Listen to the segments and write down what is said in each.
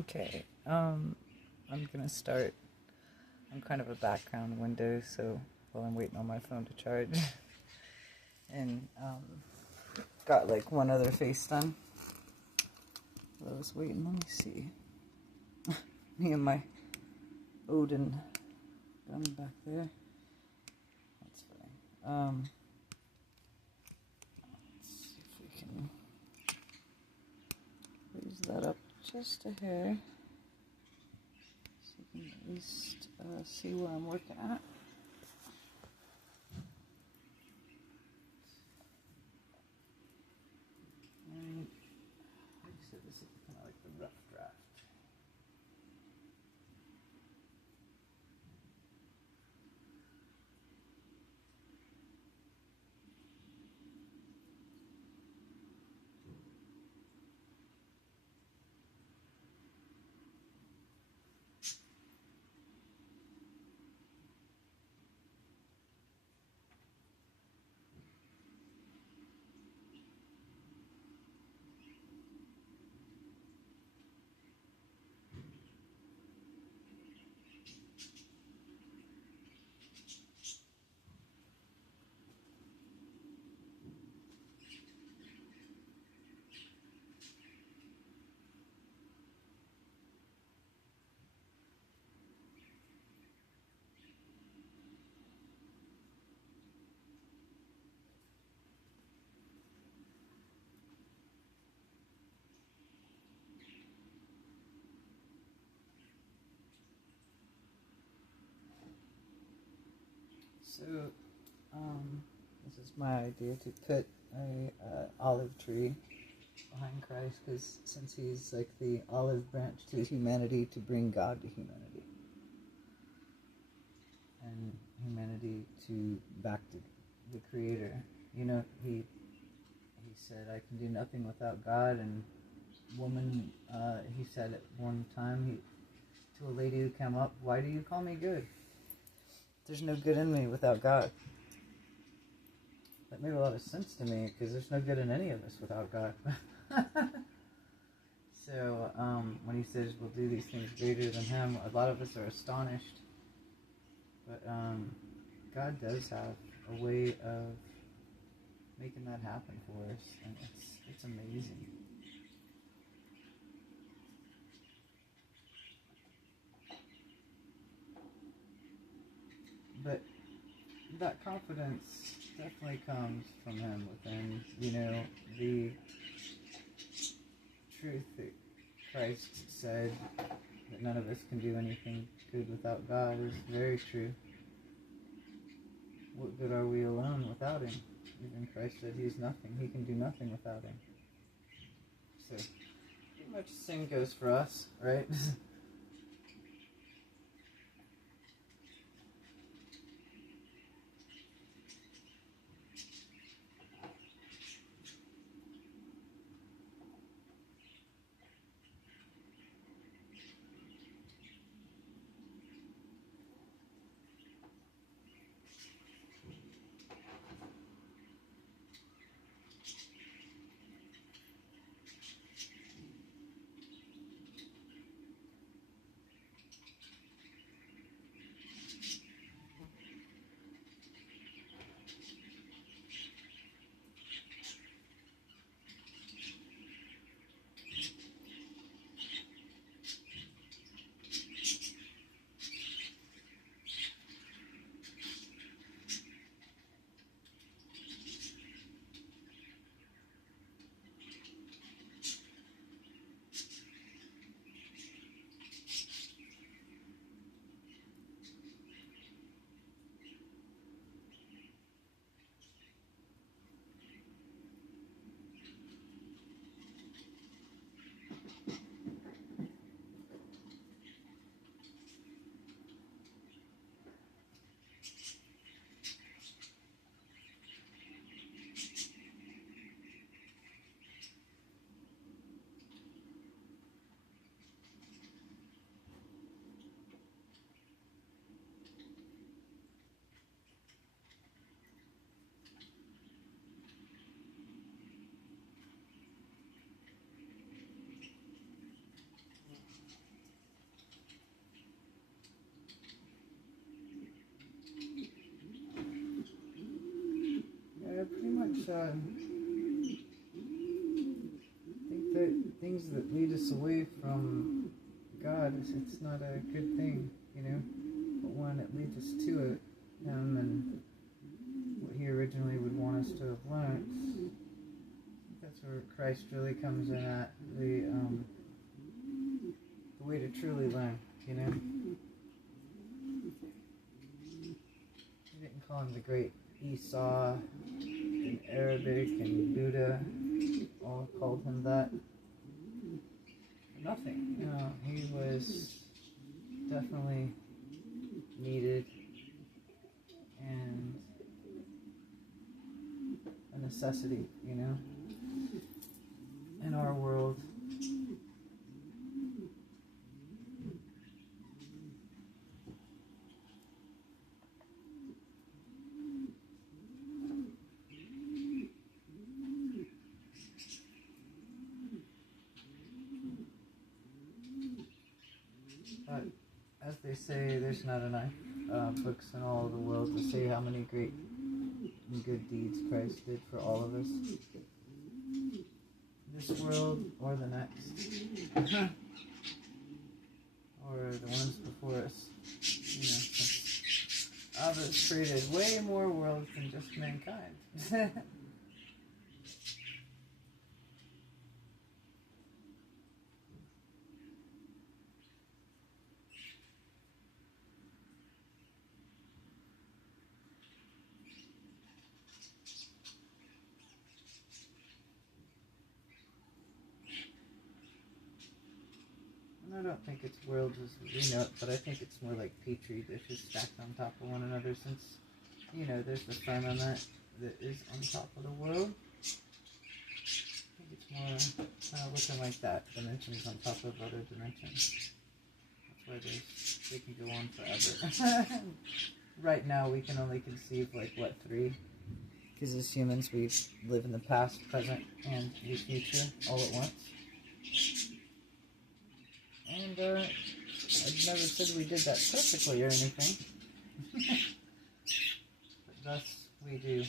Okay, I'm gonna start. I'm kind of a background window, so while I'm waiting on my phone to charge, and got like one other face done. I was waiting. Let me see. Me and my Odin gun back there. That's fine. Let's see if we can raise that up just a hair. You can at least see where I'm working at. And like I said, this is kind of like the rough draft. So, this is my idea to put a olive tree behind Christ, because since he's like the olive branch to humanity, to bring God to humanity, and humanity to back to the Creator. You know, he said, "I can do nothing without God." And woman, he said at one time to a lady who came up, "Why do you call me good? There's no good in me without God." That made a lot of sense to me, because there's no good in any of us without God. So when he says we'll do these things greater than him, a lot of us are astonished. But God does have a way of making that happen for us, and it's amazing. But that confidence definitely comes from him within, the truth that Christ said, that none of us can do anything good without God, is very true. What good are we alone without him? Even Christ said he's nothing. He can do nothing without him. So, pretty much the same goes for us, right? think that things that lead us away from God, it's not a good thing, you know. But when it leads us to it, Him and what He originally would want us to have learned, I think that's where Christ really comes in at the way to truly learn, you know. They didn't call him the great Esau in Arabic, and Buddha all called him that. Nothing, you know. He was definitely needed and a necessity, you know, in our world. But as they say, there's not enough books in all of the world to say how many great and good deeds Christ did for all of us. This world or the next. Or the ones before us. You know, since Abba's created way more worlds than just mankind. I don't think it's worlds as we know it, but I think it's more like petri dishes stacked on top of one another, since, you know, there's the firmament that is on top of the world. I think it's more kind of looking like that, dimensions on top of other dimensions. That's why they can go on forever. Right now we can only conceive like, what, 3? Because as humans we live in the past, present, and the future all at once. And I've never said we did that perfectly or anything. But thus we do.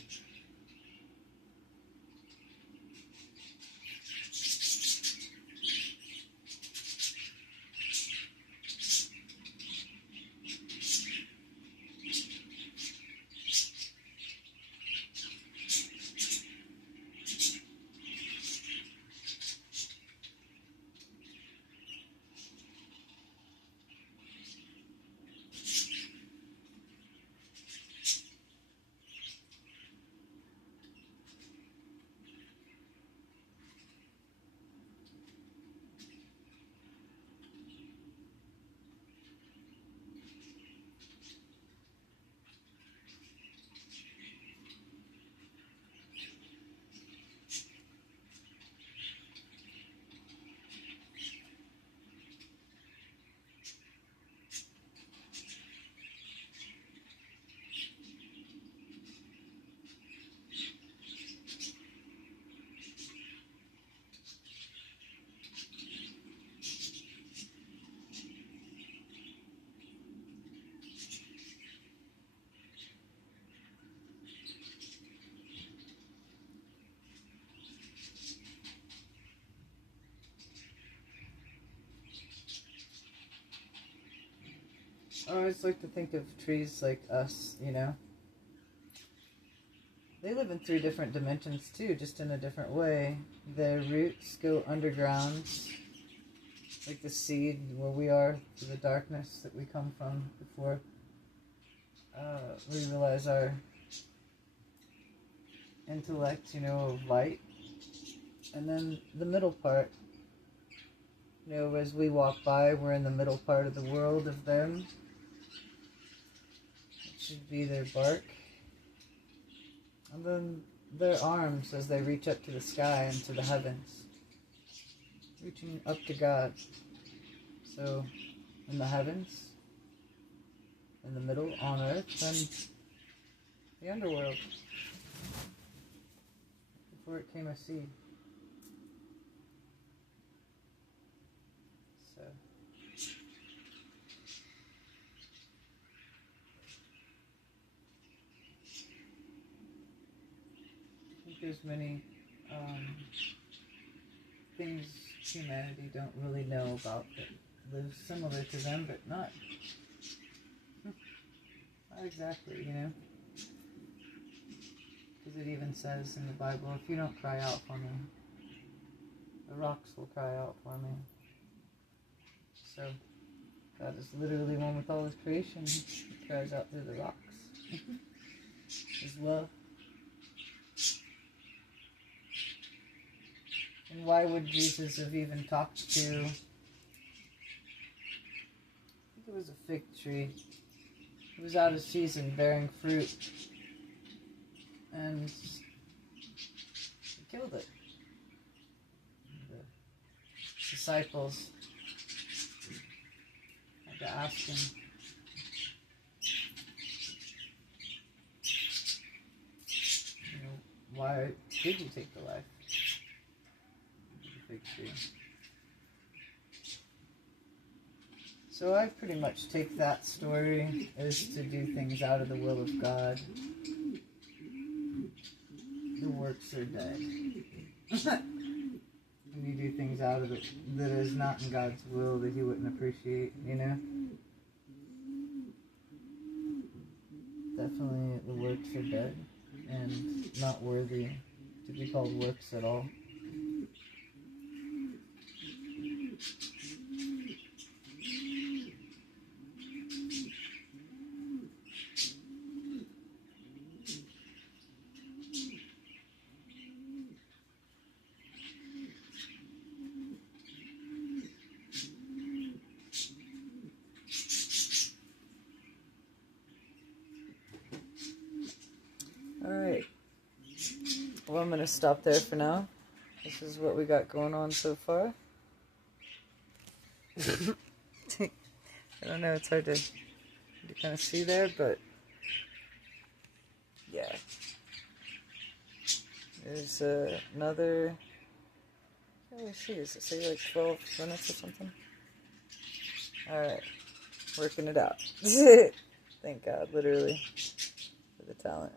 I always like to think of trees like us, you know. They live in 3 different dimensions too, just in a different way. Their roots go underground, like the seed where we are, to the darkness that we come from before we realize our intellect, you know, of light. And then the middle part, you know, as we walk by, we're in the middle part of the world of them. Should be their bark, and then their arms as they reach up to the sky and to the heavens, reaching up to God. So in the heavens, in the middle, on earth, and the underworld, before it came a seed. So there's many things humanity don't really know about that live similar to them, but not exactly, you know? Because it even says in the Bible, if you don't cry out for me, the rocks will cry out for me. So, God is literally one with all his creation. He cries out through the rocks. His love. And why would Jesus have even talked to, I think it was a fig tree. It was out of season, bearing fruit. And he killed it. The disciples had to ask him, you know, why did you take the life of the fig tree? So I pretty much take that story as to do things out of the will of God. The works are dead. When you do things out of it that is not in God's will, that he wouldn't appreciate, you know? Definitely the works are dead and not worthy to be called works at all. Alright, well, I'm going to stop there for now. This is what we got going on so far. I don't know, it's hard to kind of see there, but yeah. There's another, let me see, does it say like 12 minutes or something? Alright, working it out. Thank God, literally, for the talent.